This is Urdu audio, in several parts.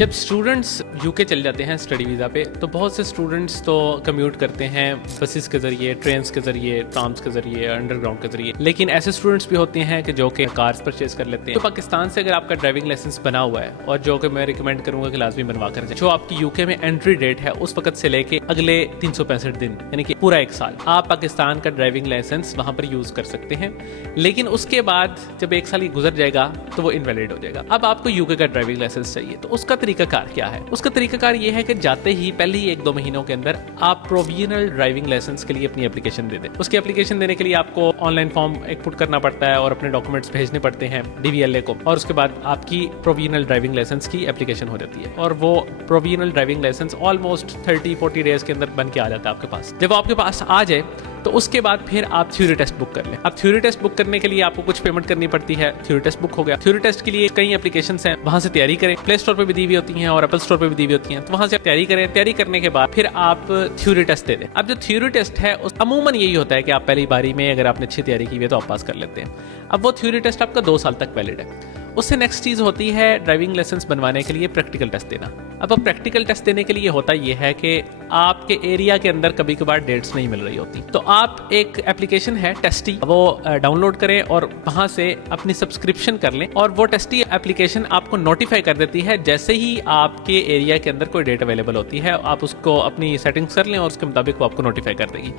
جب اسٹوڈنٹس یو کے چل جاتے ہیں اسٹڈی ویزا پہ تو بہت سے اسٹوڈنٹس تو کمیوٹ کرتے ہیں بسز کے ذریعے، ٹرینس کے ذریعے، ٹرامس کے ذریعے، انڈر گراؤنڈ کے ذریعے، لیکن ایسے اسٹوڈنٹس بھی ہوتے ہیں کہ جو کہ کارز پرچیز کر لیتے ہیں۔ تو پاکستان سے اگر آپ کا ڈرائیونگ لائسنس بنا ہوا ہے، اور جو کہ میں ریکمینڈ کروں گا کہ لازمی بنوا کر جائیں، جو آپ کی یو کے میں انٹری ڈیٹ ہے اس وقت سے لے کے اگلے 365 دن یعنی کہ پورا ایک سال آپ پاکستان کا ڈرائیونگ لائسنس وہاں پر یوز کر سکتے ہیں، لیکن اس کے بعد جب ایک سال گزر جائے گا تو وہ انویلڈ ہو جائے گا۔ اب آپ کو یو کے کا ڈرائیونگ لائسنس چاہیے، تو اس کا طریقہ کار کیا ہے؟ اس کا طریقہ کار یہ ہے کہ جاتے ہی پہلے ہی 1-2 مہینوں کے اندر آپ پروویژنل ڈرائیونگ لائسنس کے لیے اپنی اپلیکیشن دے دیں۔ اس کی اپلیکیشن دینے کے لیے آپ کو آن لائن فارم ایک پٹ کرنا پڑتا ہے اور اپنے ڈاکومنٹس بھیجنے پڑتے ہیں DVLA کو، اور اس کے بعد آپ کی پروویژنل ڈرائیونگ لائسنس کی اپلیکیشن ہو جاتی ہے، اور وہ provisional driving licence almost 30-40 days کے اندر بن کے آ جاتا ہے آپ کے پاس۔ جب آپ کے پاس آ جائے تو اس کے بعد پھر آپ تھیوری ٹیسٹ بک کر لیں۔ اب تھیوری ٹیسٹ بک کرنے کے لیے آپ کو کچھ پیمنٹ کرنی پڑتی ہے۔ تھیوری ٹیسٹ بک ہو گیا، تھیوری ٹیسٹ کے لیے کئی اپلیکیشنس ہیں، وہاں سے تیاری کریں، پلے اسٹور پہ بھی دی ہوئی ہوتی ہیں اور ایپل اسٹور پہ بھی دی ہوئی ہوتی ہیں، تو وہاں سے آپ تیاری کریں۔ تیاری کرنے کے بعد پھر آپ تھیوری ٹیسٹ دے دیں۔ اب جو تھیوری ٹیسٹ ہے عموماً یہی ہوتا ہے کہ آپ پہلی باری میں اگر آپ نے اچھی تیاری کی ہوئی ہے تو آپ پاس کر لیتے ہیں۔ اب وہ تھیوری ٹیسٹ آپ کا 2 سال تک ویلڈ ہے۔ اس سے نیکسٹ چیز ہوتی ہے ڈرائیونگ لائسنس بنوانے کے لیے پریکٹیکل ٹیسٹ دینا۔ اب پریکٹیکل ٹیسٹ دینے کے لیے ہوتا یہ ہے کہ آپ کے ایریا کے اندر کبھی کبھار ڈیٹس نہیں مل رہی ہوتی، تو آپ ایک ایپلیکیشن ہے ٹیسٹی، وہ ڈاؤن لوڈ کریں اور وہاں سے اپنی سبسکرپشن کر لیں، اور وہ ٹیسٹی ایپلیکیشن آپ کو نوٹیفائی کر دیتی ہے جیسے ہی آپ کے ایریا کے اندر کوئی ڈیٹ اویلیبل ہوتی ہے۔ آپ اس کو اپنی سیٹنگس کر لیں اور اس کے مطابق وہ آپ کو نوٹیفائی کر دے گی۔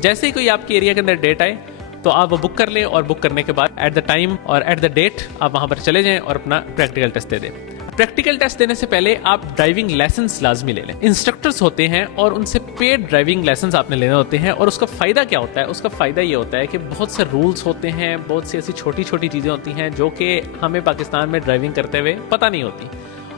جیسے ہی کوئی آپ کے ایریا کے اندر ڈیٹ آئے تو آپ وہ بک کر لیں، اور بک کرنے کے بعد ایٹ دا ٹائم اور ایٹ دا ڈیٹ آپ وہاں پر چلے جائیں اور اپنا پریکٹیکل ٹیسٹ دے دیں۔ پریکٹیکل ٹیسٹ دینے سے پہلے آپ ڈرائیونگ لائسنس لازمی لے لیں۔ انسٹرکٹرز ہوتے ہیں اور ان سے پیڈ ڈرائیونگ لائسنس آپ نے لینے ہوتے ہیں، اور اس کا فائدہ کیا ہوتا ہے؟ اس کا فائدہ یہ ہوتا ہے کہ بہت سے رولز ہوتے ہیں، بہت سی ایسی چھوٹی چھوٹی چیزیں ہوتی ہیں جو کہ ہمیں پاکستان میں ڈرائیونگ کرتے ہوئے پتہ نہیں ہوتی،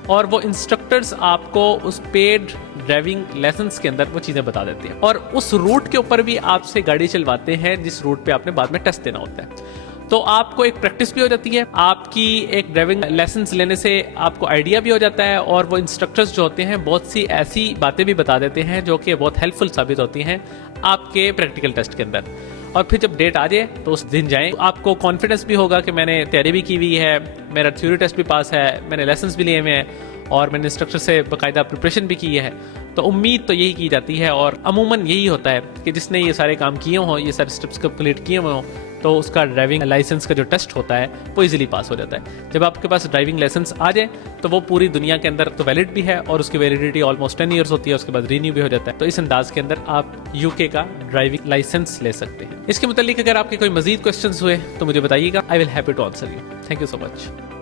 اور وہ انسٹرکٹرز آپ کو اس پیڈ ڈرائیونگ لائسنس کے اندر وہ چیزیں بتا دیتے ہیں، اور اس روٹ کے اوپر بھی آپ سے گاڑی چلواتے ہیں جس روٹ پہ آپ نے بعد میں ٹیسٹ دینا ہوتا ہے۔ تو آپ کو ایک پریکٹس بھی ہو جاتی ہے، آپ کی ایک ڈرائیونگ لائسنس لینے سے آپ کو آئیڈیا بھی ہو جاتا ہے، اور وہ انسٹرکٹرز جو ہوتے ہیں بہت سی ایسی باتیں بھی بتا دیتے ہیں جو کہ بہت ہیلپ فل ثابت ہوتی ہیں آپ کے پریکٹیکل ٹیسٹ کے اندر۔ اور پھر جب ڈیٹ آ جائے تو اس دن جائیں، آپ کو کانفیڈنس بھی ہوگا کہ میں نے تیاری بھی کی ہوئی ہے، میرا تھیوری ٹیسٹ بھی پاس ہے، میں نے لائسنس بھی لیے ہوئے ہیں، اور میں نے انسٹرکٹر سے باقاعدہ پریپریشن بھی کی ہے۔ تو امید تو یہی کی جاتی ہے، اور عموماً یہی ہوتا ہے کہ جس نے یہ سارے کام کیے ہوں، یہ سارے اسٹیپس کمپلیٹ کیے ہوئے ہوں، تو اس کا ڈرائیونگ لائسنس کا جو ٹیسٹ ہوتا ہے وہ ایزیلی پاس ہو جاتا ہے۔ جب آپ کے پاس ڈرائیونگ لائسنس آ جائے تو وہ پوری دنیا کے اندر تو ویلڈ بھی ہے، اور اس کی ویلیڈیٹی آلموسٹ 10 ایئرس ہوتی ہے، اس کے بعد رینیو بھی ہو جاتا ہے۔ تو اس انداز کے اندر آپ یو کے کا ڈرائیونگ لائسنس لے سکتے ہیں۔ اس کے متعلق اگر آپ کے کوئی مزید کوسچنز ہوئے تو مجھے بتائیے گا، I will happy to answer you. Thank you so much.